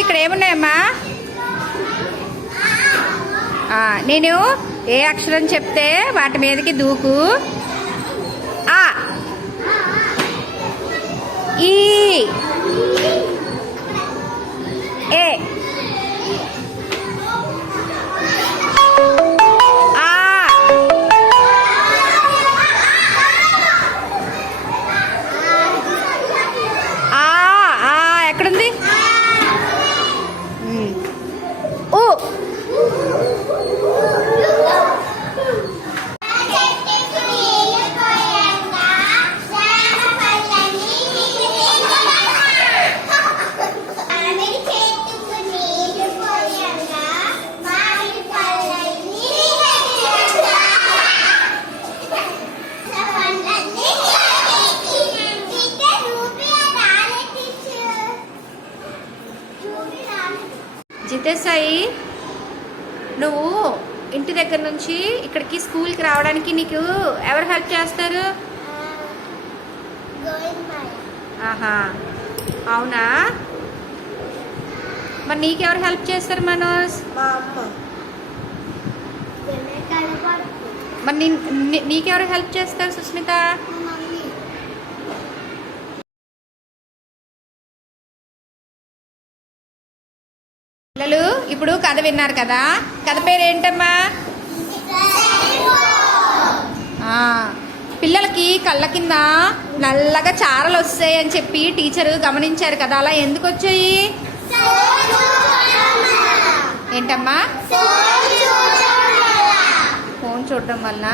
ఇక్కడ ఏమున్నాయమ్మా? నేను ఏ అక్షరం చెప్తే వాటి మీదకి దూకు. ఆ, ఈ, ఏ, ఎక్కడుంది? ఊ, జితేసాయి, నువ్వు ఇంటి దగ్గర నుంచి ఇక్కడికి స్కూల్కి రావడానికి నీకు ఎవరు హెల్ప్ చేస్తారు? ఆహా, అవునా? మరి నీకెవరు హెల్ప్ చేస్తారు మనోజ్? మరి నీకెవరు హెల్ప్ చేస్తారు సుస్మిత? పిల్లలు ఇప్పుడు కథ విన్నారు కదా, కథ పేరు ఏంటమ్మా? పిల్లలకి కళ్ళ కింద నల్లగా చారలు వస్తాయి అని చెప్పి టీచరు గమనించారు కదా, అలా ఎందుకు వచ్చాయి? ఏంటమ్మా? ఫోన్ చూడడం వల్ల.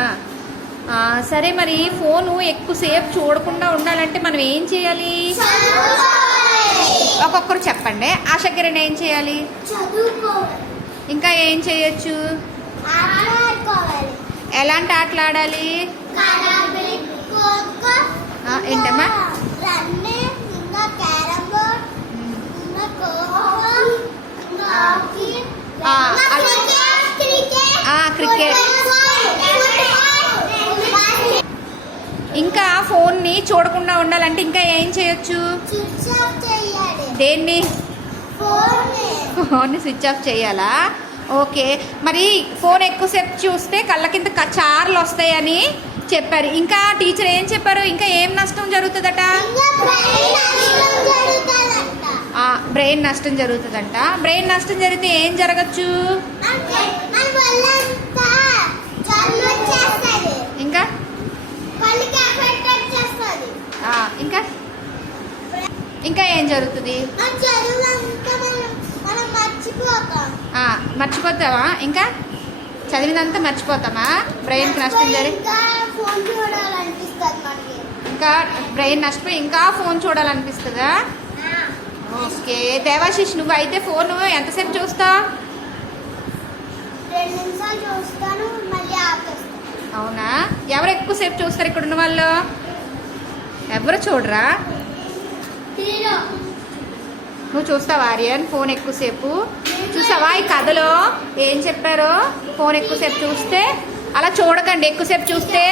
సరే, మరి ఫోను ఎక్కువసేపు చూడకుండా ఉండాలంటే మనం ఏం చేయాలి? ఒక్కొక్కరు చెప్పండి. ఆశకిరణ్ ఏం చేయాలి? ఇంకా ఏం చేయొచ్చు? ఎలాంటి ఆటలు ఆడాలి? ఏంటమ్మా? క్రికెట్. ఇంకా ఫోన్ని చూడకుండా ఉండాలంటే ఇంకా ఏం చేయొచ్చు? దేన్ని? ఫోన్ని స్విచ్ ఆఫ్ చేయాలా? ఓకే, మరి ఫోన్ ఎక్కువసేపు చూస్తే కళ్ళ కింద చార్లు వస్తాయని చెప్పారు. ఇంకా టీచర్ ఏం చెప్పారు? ఇంకా ఏం నష్టం జరుగుతుందట? బ్రెయిన్ నష్టం జరుగుతుందంట. బ్రెయిన్ నష్టం జరిగితే ఏం జరగచ్చు? ఇంకా ఇంకా ఇంకా ఏం జరుగుతుంది? మర్చిపోతావా? ఇంకా చదివినంతా మర్చిపోతామా? బ్రెయిన్కి నష్టం జరిగి ఇంకా బ్రెయిన్ నష్టపోయి ఇంకా ఫోన్ చూడాలనిపిస్తుందా? ఓకే, దేవాశిష్, నువ్వు అయితే ఫోన్ ఎంతసేపు చూస్తావు? 2 నిమిషాలు చూస్తాను, మళ్ళీ ఆపేస్తాను. అవునా? ఎవరు ఎక్కువసేపు చూస్తారు ఇక్కడ ఉన్న వాళ్ళు? ఎవరు చూడరా? నువ్వు చూస్తావా ఆర్యన్ ఫోన్ ఎక్కువసేపు? చూసావా ఈ కథలో ఏం చెప్పారో? ఫోన్ ఎక్కువసేపు చూస్తే అలా చూడకండి. ఎక్కువసేపు చూస్తే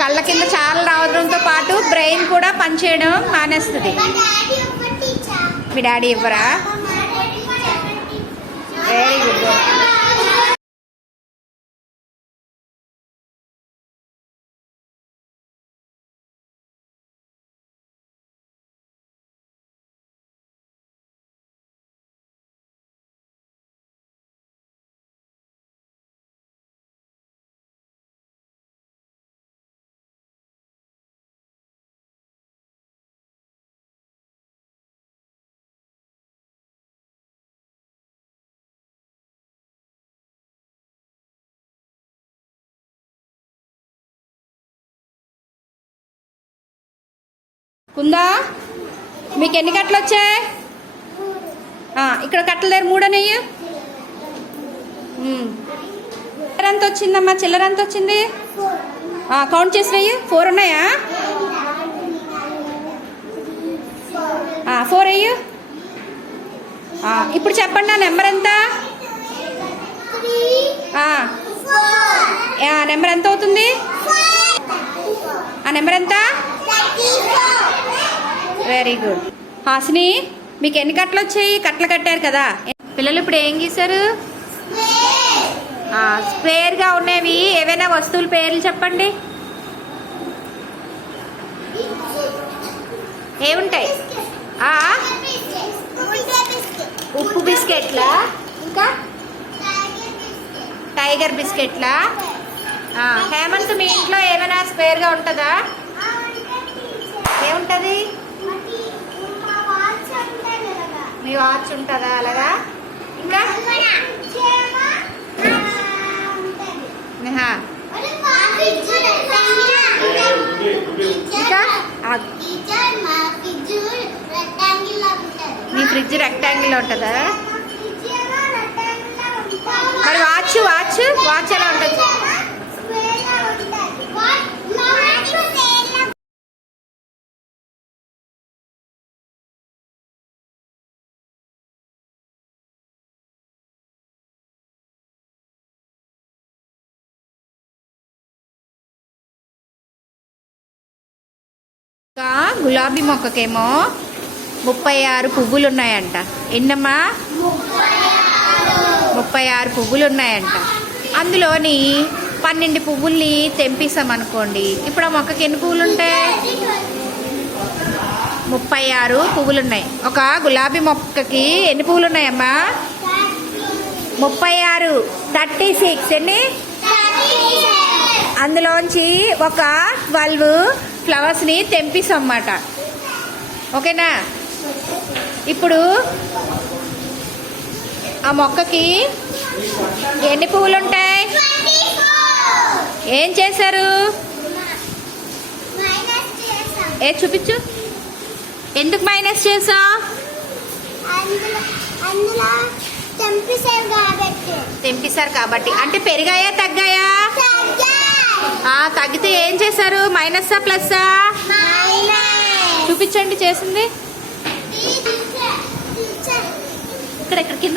కళ్ళ కింద చాలా రావడంతో పాటు బ్రెయిన్ కూడా పనిచేయడం మానేస్తుంది. మీ డాడీ ఇవ్వరా? Very good. కుందా, మీకు ఎన్ని కట్టలు వచ్చాయి? ఇక్కడ కట్టలు దగ్గర 3 అనేవి. చిల్లర ఎంత వచ్చిందమ్మా? చిల్లర ఎంత వచ్చింది? కౌంట్ చేసి వెయ్యి. 4 ఉన్నాయా? 4 వెయ్యి. ఇప్పుడు చెప్పండి ఆ నెంబర్ ఎంత? నెంబర్ ఎంత అవుతుంది? ఆ నెంబర్ ఎంత? Very good. హాసిని, మీకు ఎన్ని కట్టలు వచ్చాయి? కట్టలు కట్టారు కదా పిల్లలు. ఇప్పుడు ఏం గీశారు? స్క్వేర్గా ఉండేవి ఏవైనా వస్తువుల పేర్లు చెప్పండి. ఏముంటాయి? ఉప్పు బిస్కెట్లా? ఇంకా టైగర్ బిస్కెట్లా? హేమంత్, మీ ఇంట్లో ఏమైనా స్క్వేర్గా ఉంటుందా? ఏముంటుంది? మీ వాచ్ ఉంటుందా? అలాగా. ఇంకా ఇంకా మీ ఫ్రిడ్జ్ రెక్టాంగిల్ ఉంటుందా? మరి వాచ్ వాచ్ వాచ్ ఎలా ఉంటుంది? గులాబీ మొక్కకేమో 36 పువ్వులు ఉన్నాయంట. ఎన్నమ్మా? 36 పువ్వులు ఉన్నాయంట. అందులోని 12 పువ్వుల్ని తెంపిస్తాం అనుకోండి. ఇప్పుడు ఆ మొక్కకి ఎన్ని పువ్వులు ఉంటాయి? 36 పువ్వులు ఉన్నాయి. ఒక గులాబీ మొక్కకి ఎన్ని పువ్వులు ఉన్నాయమ్మా? 36. 36 ఎన్ని? అందులోంచి ఒక 12 ఫ్లవర్స్ని తెంపిస్తాం అన్నమాట. ఓకేనా? ఇప్పుడు ఆ మొక్కకి ఎన్ని పువ్వులు ఉంటాయి? ఏం చేశారు? చూపించు. ఎందుకు మైనస్ చేసా? తెంపిస్తారు కాబట్టి. అంటే పెరిగాయా తగ్గాయా? తగ్గితే ఏం చేశారు? మైనస్సా ప్లస్సా? చూపించండి చేసింది. ఇక్కడ కింద